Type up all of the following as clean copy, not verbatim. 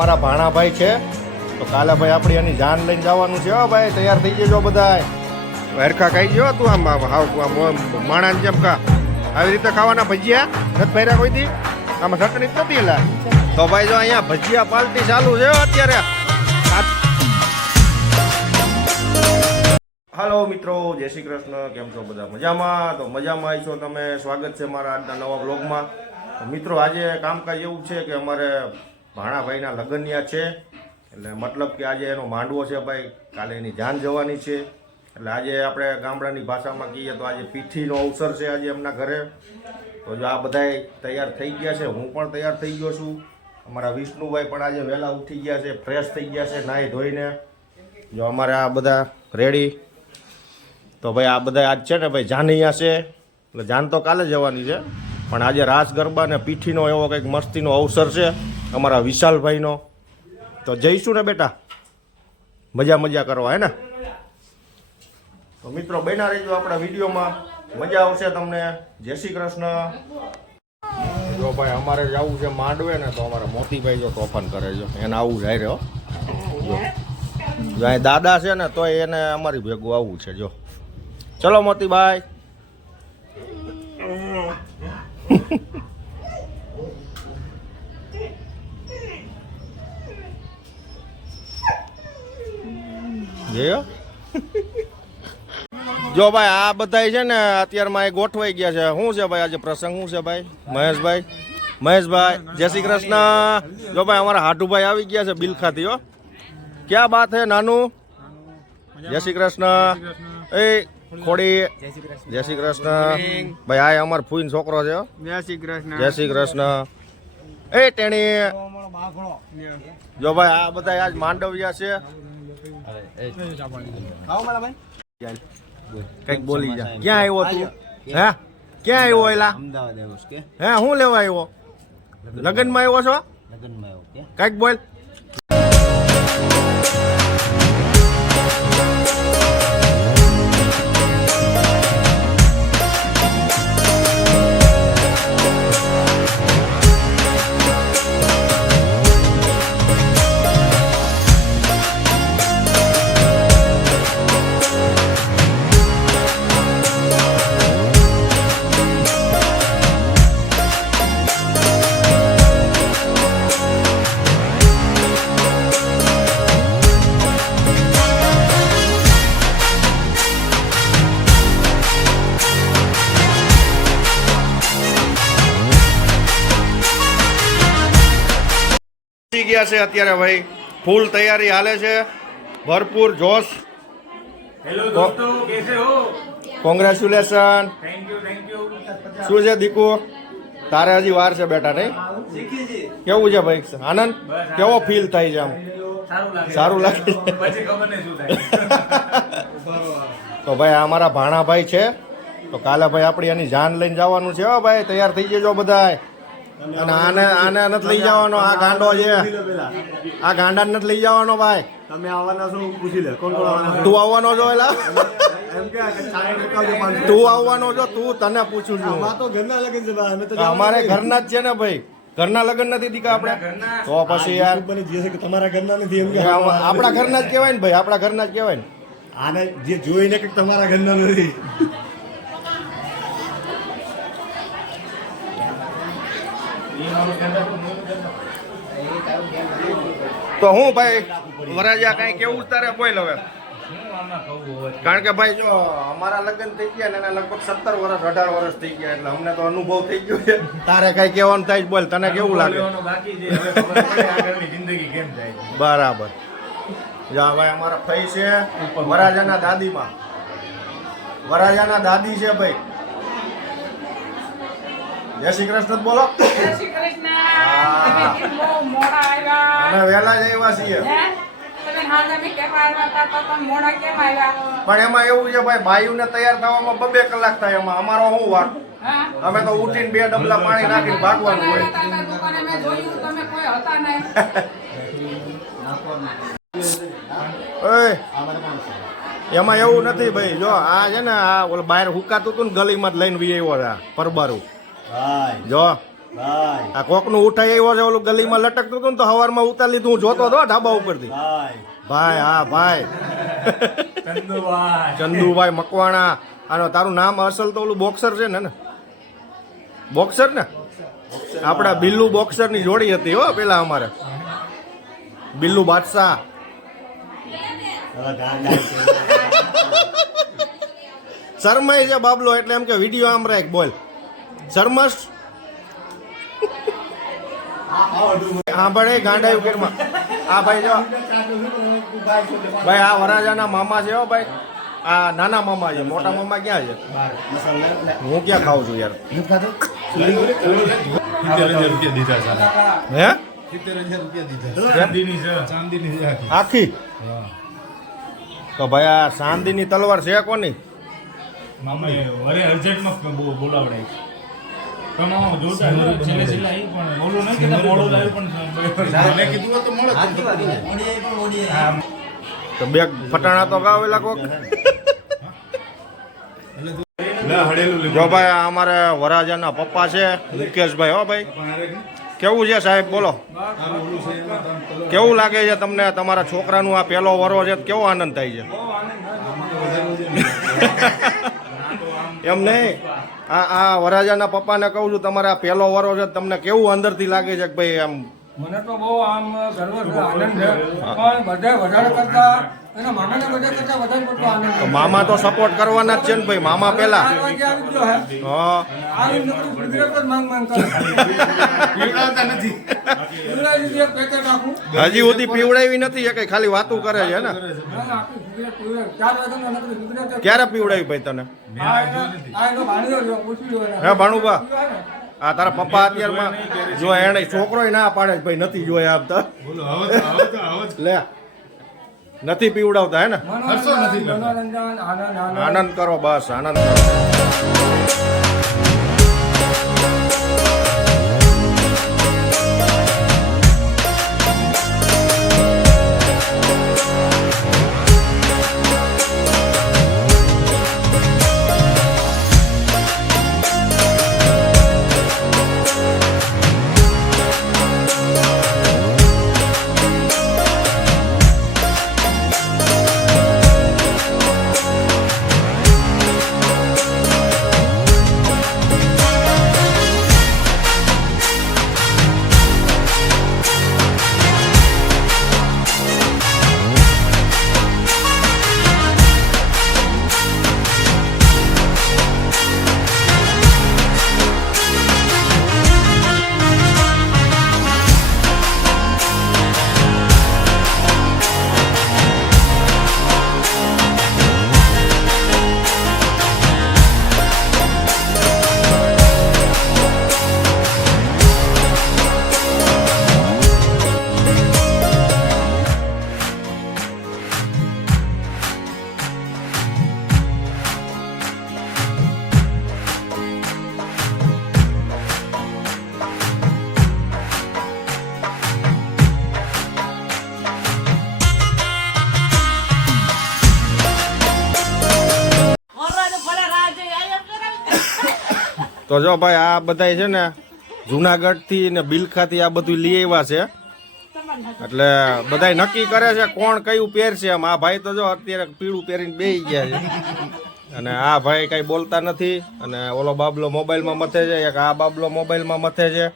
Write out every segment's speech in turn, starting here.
અમારા ભાણાભાઈ છે તો કાલે ભાઈ આપણી એની જાન લઈને જવાનું છે. હો ભાઈ તૈયાર થઈ જજો બધાય. વેરખા ખાઈ ગયો તું આમ માણા જેમ કા આવી રીતે ખાવાના ભજીયા નથી ભર્યા કોઈ દી આમાં ચટણી જ નથી એલા. તો ભાઈ જો અહીંયા ભજીયા પાર્ટી ચાલુ છે અત્યારે. હાલો મિત્રો, જય શ્રી કૃષ્ણ. કેમ છો બધા? મજામાં? તો મજામાં આવી છો તમે. સ્વાગત છે મારા આજના નવા બ્લોગમાં. મિત્રો આજે કામકાજ એવું છે કે અમારે ભાણાભાઈના લગ્નયા છે, એટલે મતલબ કે આજે એનો માંડવો છે ભાઈ, કાલે એની જાન જવાની છે. એટલે આજે આપણે ગામડાની ભાષામાં કહીએ તો આજે પીઠીનો અવસર છે આજે એમના ઘરે. તો જો આ બધાય તૈયાર થઈ ગયા છે, હું પણ તૈયાર થઈ ગયો છું. અમારા વિષ્ણુભાઈ પણ આજે વહેલા ઉઠી ગયા છે, ફ્રેશ થઈ ગયા છે નાહી ધોઈને. જો અમારે આ બધા રેડી. તો ભાઈ આ બધા આજ છે ને ભાઈ જાનૈયા છે, એટલે જાન તો કાલે જવાની છે, પણ આજે રાસ ગરબા ને પીઠીનો એવો કંઈક મસ્તીનો અવસર છે અમારા વિશાલભાઈનો. તો જઈશું ને બેટા, મજા કરવા હે ને. તો મિત્રો બન્યા રહેજો આપણા વિડીયોમાં, મજા આવશે તમને. જય શ્રી કૃષ્ણ. જો ભાઈ અમારે જવું છે માંડવે ને, તો અમારા મોતીભાઈ જો તોફાન કરે છે, એને આવું જાય રહ્યો. જો અહીં દાદા છે ને તો એને અમારી ભેગું આવવું છે. જો ચલો મોતીભાઈ. જો ભાઈ આ બધા છે ને અત્યારમાં એ ગોઠવાઈ ગયા છે. શું છે ભાઈ આજે પ્રસંગ શું છે ભાઈ? મહેશભાઈ જય શ્રી કૃષ્ણ. જો ભાઈ અમારા હાટુભાઈ આવી ગયા છે બિલખાથી. હો ક્યાં બાત હે નાનું? જય શ્રી કૃષ્ણ. એ ખોડી જય શ્રી કૃષ્ણ. ભાઈ આ અમાર ફૂઈન છોકરો છે. જય શ્રી કૃષ્ણ. એ ટેણી. જો ભાઈ આ બધા આજ માંડવિયા છે. કઈક બોલી જા. ક્યાં આવ્યો તું? હે ક્યાં આવ્યો? એલા હે હું લેવા આવ્યો? લગ્નમાં આવ્યો છો? કઈક બોલ. ગયા છે અત્યારે ભાઈ, ફૂલ તૈયારી હાલે છે, ભરપૂર જોશ. હેલો દોસ્તો, કેસે હો? કોંગ્રેચ્યુલેશન. Thank you. શું છે દીકુ, તારે હજી વાર છે બેટા? નહીં કેવું છે ભાઈ? આનંદ કેવો ફીલ થાય છે? આમ સારું લાગે છે. તો ભાઈ અમારા ભાણાભાઈ છે, તો કાલે ભાઈ આપણી એની જાન લઈને જવાનું છે. હો ભાઈ તૈયાર થઈ જજો બધા. અને આને નથી લઈ જવાનો, આ ગાંડો છે, આ ગાંડા નથી લઈ જવાનો ભાઈ. તમે આવવાના છો પૂછી લે કોણ આવવાના? તું આવવાનો છો? એલા એમ કે તું આવવાનો છો? તું તને પૂછું છું. તો ઘરના લગન છે ભાઈ, અમે તો અમારે ઘરના જ છે ને ભાઈ, ઘરના લગન નથી દીકા આપણે. તો પછી યાર બની જે છે કે તમારા ઘરના નથી, એમ કે આપણા ઘરના જ કહેવાય ને ભાઈ, આપણા ઘરના જ કહેવાય ને. આને જે જોઈને કે તમારા ઘરના નથી. તો હું ભાઈ વરાજા કઈ કેવું તારે બોલ હવે? કારણ કે ભાઈ જો અમારા લગ્ન થઈ ગયા ને એને લગભગ 17 વર્ષ 18 વર્ષ થઈ ગયા, એટલે અમને તો અનુભવ થઈ ગયો છે. તારે કઈ કહેવાનું થાય બોલ, તને કેવું લાગે? બરાબર. જા ભાઈ અમારા ફઈ છે વરાજાના દાદીમાં, વરાજાના દાદી છે ભાઈ. જય શ્રી કૃષ્ણ બોલો. જય શ્રી કૃષ્ણ. અમે વહેલા જ આવ્યા છીએ. પણ એમાં એવું છે ભાઈ, બાયુને તૈયાર થવામાં 2 કલાક થાય. એમાં અમારો શું વાક? અમે તો ઉઠીને 2 ડબલા પાણી નાખીને ભાગવાનું હોય. એમાં એવું નથી ભાઈ. જો આ છે ને આ બહાર હુકાતું હતું ને ગલીમાં જ લઈને વી આવ્યો છે પરબારું. જો ભાઈ આ કોકનું ઉઠાઈ આવ્યો છે ઓલું ગલીમાં લટકતું હતું ને તો હવારમાં ઉતારી લીધું હું જોતો હતો ઢાબા ઉપરથી ભાઈ ભાઈ હા ભાઈ ચંદુભાઈ મકવાણા આનો તારું નામ અસલ તો ઓલું બોક્સર છે ને બોક્સર ને આપડા બિલ્લુ બોક્સર ની જોડી હતી હો પેલા અમારે બિલ્લુ બાદશાહ હવે ગાંડા છે. શરમાઈ છે બાબલો એટલે એમ કે વિડીયો આમ રાખ બોલ શરમસ હા ભણે ગાંડાયું કેરમાં આ ભાઈ જો ભાઈ આ વરાજાના મામા છે હો ભાઈ આ નાના મામા છે મોટા મામા ક્યાં છે હું ક્યાં ખાઉં છું યાર હે આખી તો ભાઈ આ ચાંદીની તલવાર છે કોની તો બે ફટાણા તો ગાવેલા કોક જો ભાઈ આ અમારે વરાજાના પપ્પા છે મુકેશભાઈ હો ભાઈ કેવું છે સાહેબ બોલો કેવું લાગે છે તમને તમારા છોકરાનું આ પહેલો વરો છે કેવો આનંદ થાય છે એમ નહીં આ વરાજાના પપ્પાને કહું છું તમારા પહેલો વરો છે તમને કેવું અંદરથી લાગે છે કે ભાઈ આમ મને તો બહુ આમ ગર્વ છે આનંદ છે પણ બધા વધારે કરતા એના મામાને બધા કરતા વધારે પડતો આનંદ તો મામા તો સપોર્ટ કરવાના જ છે ને ભાઈ મામા પેલા હા હજી સુધી પીવડાવી નથી એ કઈ ખાલી વાતું કરે છે ને ક્યારે પીવડાવી ભાઈ તને હે ભાણુભા આ તારા પપ્પા અત્યારમાં જો એને છોકરો ના પાડે છે ભાઈ નથી જોયા આપતા લે નથી પીવડાવતા હે ને આનંદ કરો બસ આનંદ કરો તો જો ભાઈ આ બધા છે ને જુનાગઢ થી ને બિલખાથી આ બધું લઈ આવ્યા છે એટલે બધા નક્કી કરે છે કોણ કયું પહેરશે આમ આ ભાઈ તો જો અત્યારે પીળું પહેરીને બેસી ગયા છે અને આ ભાઈ કઈ બોલતા નથી અને ઓલો બાબલો મોબાઈલમાં મથે છે એક આ બાબલો મોબાઈલમાં મથે છે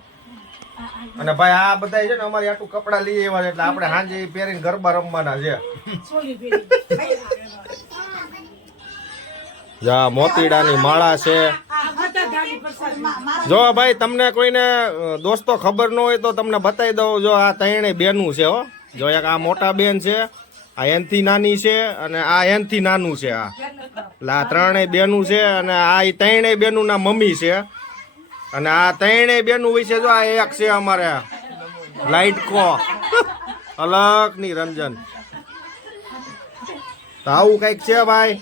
અને ભાઈ આ બધા છે ને અમારી આટલું કપડા લઈ આવ્યા છે એટલે આપણે સાંજે પહેરીને ગરબા રમવાના છે જા મોતીડાની માળા છે જો ભાઈ તમને કોઈને દોસ્તો ખબર ન હોય તો તમને બતાવી દઉં જો આ ત્રણેય બેનું છે હો જો એક આ મોટા બેન છે આ એનથી નાની છે અને આ એનથી નાનું છે આ એટલે આ ત્રણેય બેનું છે અને આ ત્રણેય બેનું ના મમ્મી છે અને આ ત્રણેય બેનું વિશે જો આ એક છે અમારે લાઈટ કો અલગ ની રંજન તો આવું કઈક છે ભાઈ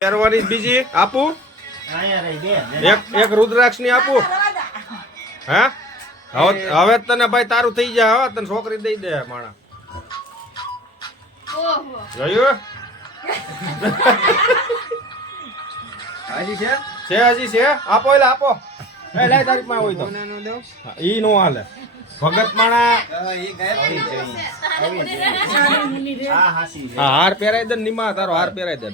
પહેરવાની બીજી આપું એક રુદ્રાક્ષ ની આપું હે હવે તને ભાઈ તારું થઈ જાય હવે તને છોકરી દઈ દે માણા જોયું છે હજી છે આપો એટલે આપો એ લઈ તારીખમાં હોય તો હા, ઈ નો હાલે ભગત માણા હા હાર પહેરાઈ દે ને નિમા તારો હાર પહેરાઈ દે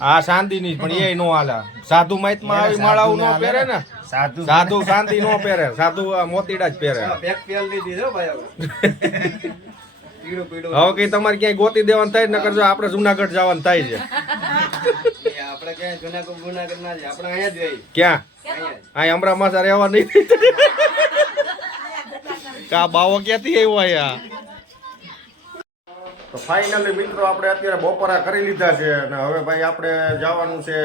હા શાંતિ ની પણ એ નો હાલે સાધુ માહિતમાં આવી માળાઓ નો પહેરે ને સાધુ શાંતિ નો પહેરે સાધુ આ મોતીડા જ પહેરે હવે કઈ તમારે ક્યાંય ગોતી દેવાનું થાય ને કરજો આપણે જુનાગઢ જવાનું થાય છે ક્યાં આ અમરામાં સારે રહેવા નહીં કા બાવો ક્યાંથી આવ્યો અહીંયા તો ફાઇનલી મિત્રો આપણે અત્યારે બપોરા કરી લીધા છે અને હવે ભાઈ આપણે જવાનું છે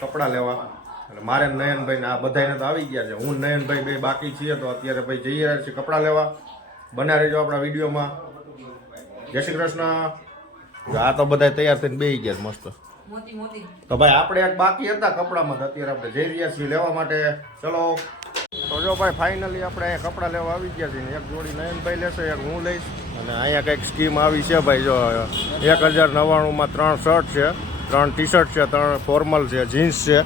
કપડાં લેવા એટલે મારે નયનભાઈ ને આ બધાને તો આવી ગયા છે હું નયનભાઈ બે બાકી છીએ તો અત્યારે ભાઈ જઈ રહ્યા છીએ કપડાં લેવા બના રહેજો આપણા વિડીયોમાં જય શ્રી કૃષ્ણ આ તો બધા તૈયાર થઈને બેસી ગયા છે મસ્ત તો ભાઈ આપણે એક બાકી હતા કપડામાં તો અત્યારે આપણે જઈ રહ્યા છીએ લેવા માટે ચલો તો જો ભાઈ ફાઇનલી આપણે અહીંયા કપડાં લેવા આવી ગયા છીએ એક જોડી નયનભાઈ લેશે એક હું લઈશ અને અહીંયા કંઈક સ્કીમ આવી છે ભાઈ જો 1099માં 3 શર્ટ છે 3 ટી શર્ટ છે 3 ફોર્મલ છે જીન્સ છે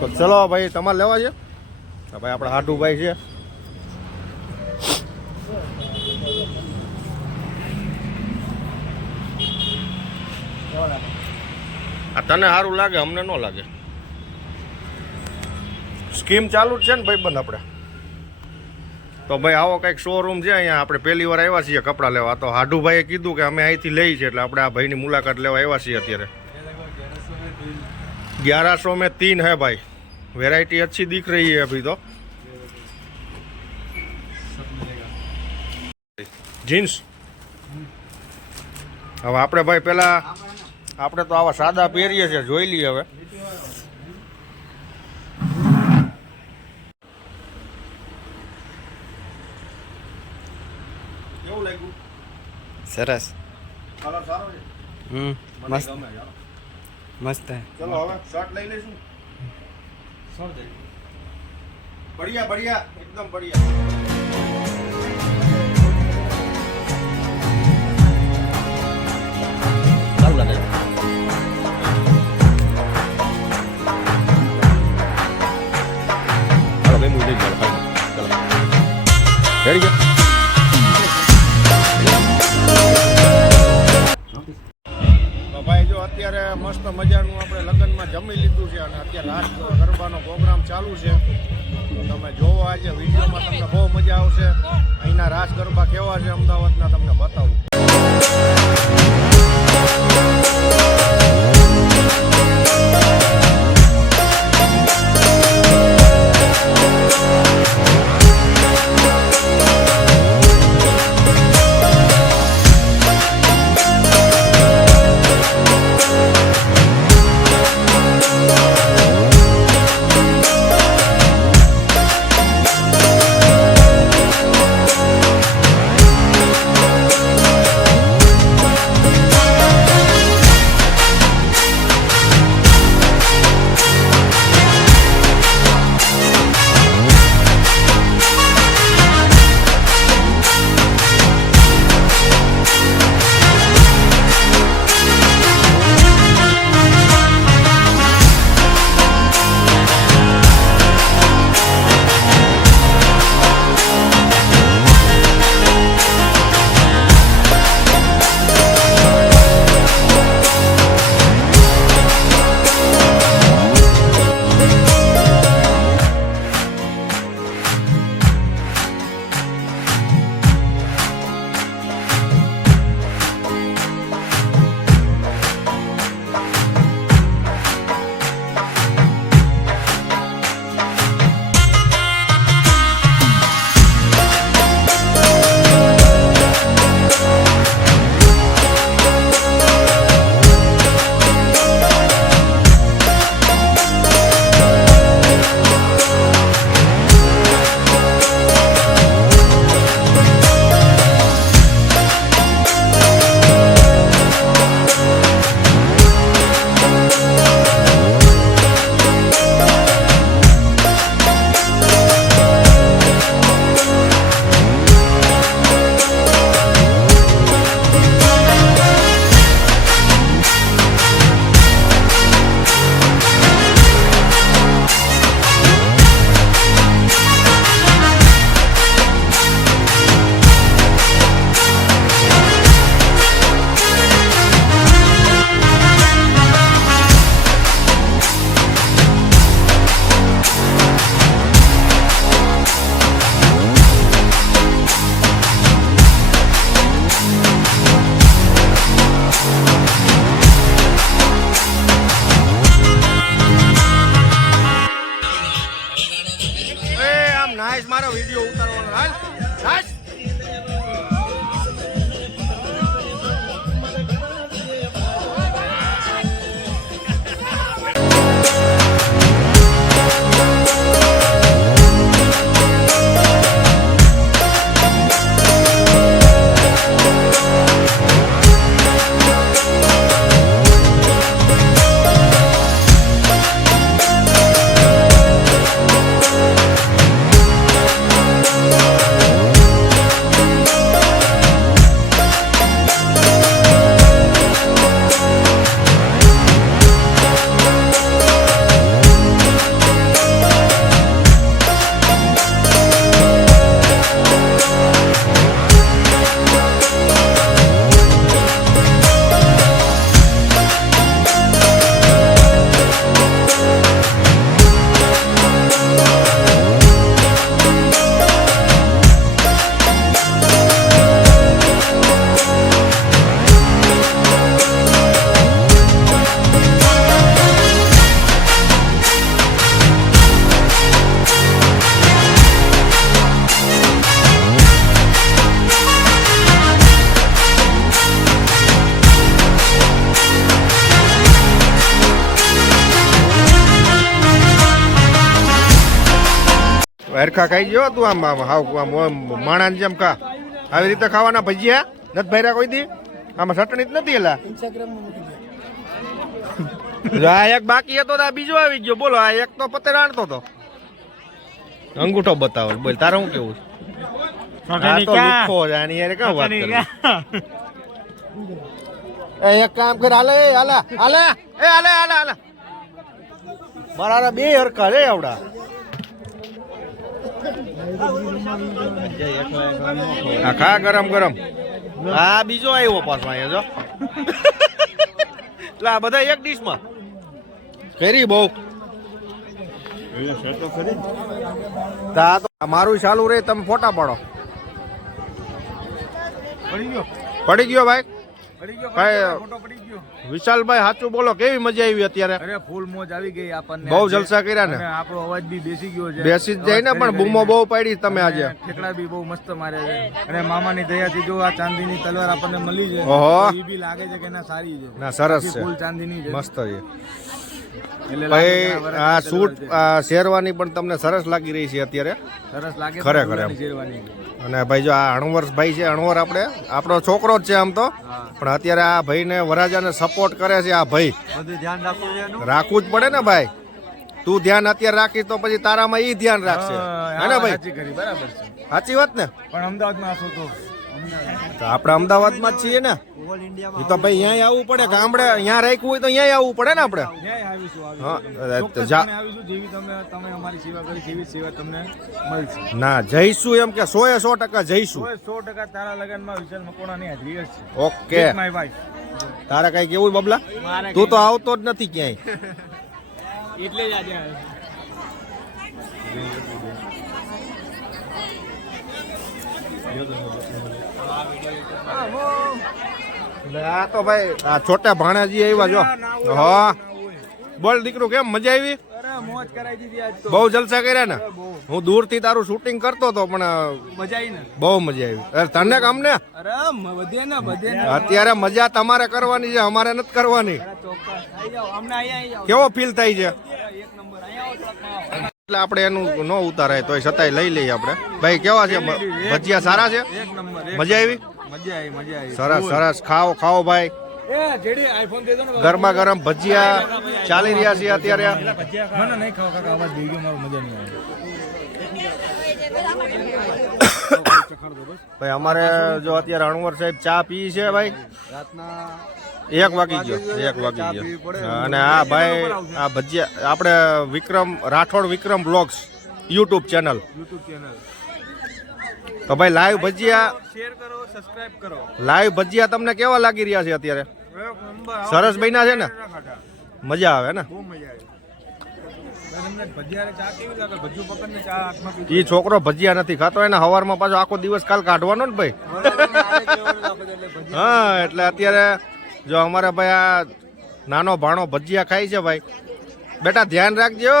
તો ચલો ભાઈ તમારે લેવા છે તો ભાઈ આપણા હાટુભાઈ છે આ તને સારું લાગે અમને ન લાગે સ્કીમ ચાલુ જ છે ને ભાઈ બંધ આપણે તો ભાઈ આવો કંઈક શોરૂમ છે અહીંયા આપણે પહેલી વાર આવ્યા છીએ કપડાં લેવા તો હાડુભાઈએ કીધું કે અમે અહીંથી લઈ છે એટલે આપણે આ ભાઈની મુલાકાત લેવા આવ્યા છીએ અત્યારે 1100 में 3 है भाई वैरायटी अच्छी दिख रही है अभी तो जीन्स હવે આપણે ભાઈ પેલા આપણે તો આવા સાદા પહેરીએ છીએ જોઈ લઈએ હવે કેવું લાગ્યું સરસ કલર સારો છે મસ્ત ગમે યાર મસ્ત હે ચલો હવે શર્ટ લઈ લઈશું बढ़िया बढ़िया एकदम बढ़िया સારું લાગે હાલો બે મૂવી લઈ ચાલો ચલો રેડી ગયા ભાઈ જો અત્યારે મસ્ત મજાનું આપણે લગ્નમાં જમી લીધું છે અને અત્યારે રાસ ગરબાનો પ્રોગ્રામ ચાલુ છે તો તમે જોવો આજે વિડીયોમાં તમને બહુ મજા આવશે અહીંના રાસ ગરબા કેવા છે અમદાવાદના તમને બતાવું નાઈસ મારો વિડીયો ઉતારવાનો હાલ નાઈસ. હરખા ખાઈ ગયો તું આમ આમ હાવ આમ માણાની જેમ ખા. આવી રીતે ખાવાના ભજીયા નથી ભર્યા કોઈ દી? આમાં ચટણી જ નથી એલા. આ એક બાકી હતો તો આ બીજો આવી ગયો. બોલો આ એક તો પતે રાણતો હતો. અંગૂઠો બતાવો બોલ તારે શું કેવું? આ તો લુખ્ખો છે આની યાર કેમ વાત કરે? એક કામ કર હાલે હાલે હાલે એ હાલે હાલે હાલે મારા બે હરખા રે આવડા. આ ખા ગરમ ગરમ. આ બીજો આવ્યો પાછો અહીંયા જો. એટલે આ બધા એક ડીશમાં ફેરી બહુ. મારું ચાલુ રે તમે ફોટા પાડો. પડી ગયો ભાઈ. વિશાલભાઈ સાચું બોલો કેવી મજા આવી અત્યારે? અરે ફૂલ મોજ આવી ગઈ આપણને. બહુ જલસા કર્યા ને. આપણો અવાજ બી બેસી ગયો છે. બેસી જ જાય ને પણ બૂમો બહુ પાડી તમે આજે. ઠેકડા બી બહુ મસ્ત મારે છે અને મામાની દયાથી જો આ ચાંદીની તલવાર આપણને મળી છે. ઓહો એ બી લાગે છે કે ના સારી છે. ના સરસ છે. ફૂલ ચાંદીની છે. મસ્ત છે. એટલે ભાઈ આ સૂટ શેરવાની પણ તમને સરસ લાગી રહી છે અત્યારે. સરસ લાગે છે ખરેખર એમ. શેરવાની. અને ભાઈ જો આ અણવર ભાઈ છે, અણવર આપણો છોકરો જ છે આમ તો, પણ અત્યારે આ ભાઈને વરાજાને સપોર્ટ કરે છે. આ ભાઈ બધું ધ્યાન રાખવું છે. રાખવું જ પડે ને ભાઈ. તું ધ્યાન અત્યારે રાખીશ તો પછી તારામાં ઈ ધ્યાન રાખશે. હે ને ભાઈ? સાચી કરી બરાબર છે. સાચી વાત ને? પણ અમદાવાદમાં આસો તો આપણે અમદાવાદમાં જ છીએ ને. એ તો ભાઈ અહીંયા આવવું પડે. ગામડે અહીંયા રાખ્યું હોય તો અહીંયા આવવું પડે ને આપણે. ન્યાય આવીશું હા આવીશું જા જેવી તમે અમારી સેવા કરી જેવી સેવા તમને મળશે. ના જઈશું એમ કે 100% જઈશું. 100% તારા લગનમાં વિશાલ મકોડાની હાજરી હશે. ઓકે. My wife. તારે કઈ કેવું બબલા? તું તો આવતો જ નથી ક્યાંય. એટલે જ આજે આ તો ભાઈ આ છોટા ભાણાજી આવ્યા જો. હા બોલ દીકરું કેમ મજા આવી? મોજ કરાવી દીધી આજ તો. બહુ જલસા કર્યા ને. હું દૂરથી તારું શૂટિંગ કરતો હતો પણ મજા આવી ને. બહુ મજા આવી. અરે તને ગમને? અરે બધે ને અત્યારે મજા તમારે કરવાની છે, અમારે નથી કરવાની. ચોક્કસ આવી જાઓ. અમને અહીંયા આવી જાઓ. કેવો ફીલ થાય છે? એક નંબર અહીંયા આવો. એટલે આપણે એનું ન ઉતારાય તોય છતાંય લઈ લઈએ આપણે. ભાઈ કેવા છે ભજીયા? સારા છે? એક નંબર. મજા આવી? મજા આવી. સરસ સરસ. ખાઓ ખાઓ ભાઈ. એ જેડી આઈફોન દે દો ને. ગરમા ગરમ ભજીયા ચાલી રહ્યા છે અત્યારે. મને નહીં ખાવ કાકા, અવાજ દઈ ગયો મારો, મજા નહીં આવે. ભાઈ અમારે જો અત્યારે અણવર સાહેબ ચા પી છે ભાઈ. રાતના 1 વાગી ગયો. અને આ ભાઈ આ ભજીયા આપણે વિક્રમ રાઠોડ વિક્રમ બ્લોગ્સ યુટ્યુબ ચેનલ. તો ભાઈ લાઈવ ભજીયા શેર કરો, સબસ્ક્રાઇબ કરો. લાઈવ ભજીયા તમને કેવા લાગી રહ્યા છે અત્યારે? સરસ બન્યા છે ને? મજા આવે ને? બહુ મજા આવી. ભજીયા ચા કેવી લાગે? ભજ્જુ પકડને ચા હાથમાં પીધી. ઈ છોકરો ભજીયા નથી ખાતો, એને હવારમાં પાછો આખો દિવસ કાલ કાઢવાનો ને ભાઈ. હા એટલે અત્યારે જો અમારા ભાઈ આ નાનો ભાણો ભજીયા ખાય છે ભાઈ. બેટા ધ્યાન રાખજો,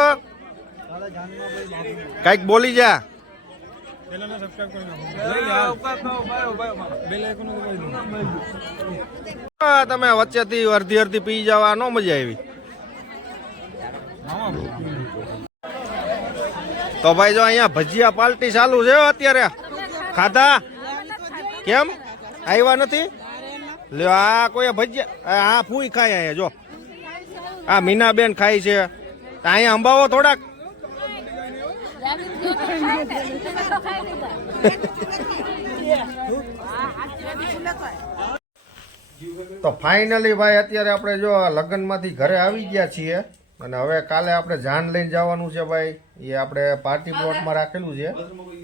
કઈક બોલી જા. ચેનલને સબસ્ક્રાઇબ કરી નાખો બેલ આઇકન દબાવી દો. તમે વચ્ચેથી અડધી અડધી પી જવા નો મજા આવી. તો ભાઈ જો અહીંયા ભજીયા પાર્ટી ચાલુ છે હો અત્યારે. ખાધા કેમ આવ્યા નથી? લ્યો આ કોઈ ભજીયા આ ફૂઈ ખાય અહીંયા જો. આ મીનાબેન ખાય છે. અહીંયા અંબાવો થોડાક. તો ફાઇનલી ભાઈ અત્યારે આપણે જો લગ્નમાંથી ઘરે આવી ગયા છીએ અને હવે કાલે આપણે જાન લઈને જવાનું છે ભાઈ. એ આપણે પાર્ટી પ્લોટમાં રાખેલું છે.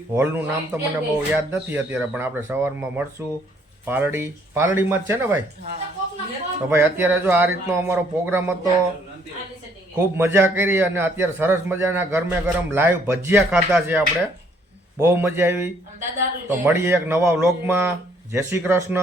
હોલનું નામ તો મને બહુ યાદ નથી અત્યારે, પણ આપણે સવારમાં મળશું. પાલડીમાં જ છે ને ભાઈ? તો ભાઈ અત્યારે જો આ રીતનો અમારો પ્રોગ્રામ હતો. ખૂબ મજા કરી અને અત્યારે સરસ મજાના ગરમે ગરમ લાઈવ ભજીયા ખાધા છે આપણે. બહુ મજા આવી. તો મળીએ એક નવા વ્લોગમાં. જય શ્રી કૃષ્ણ.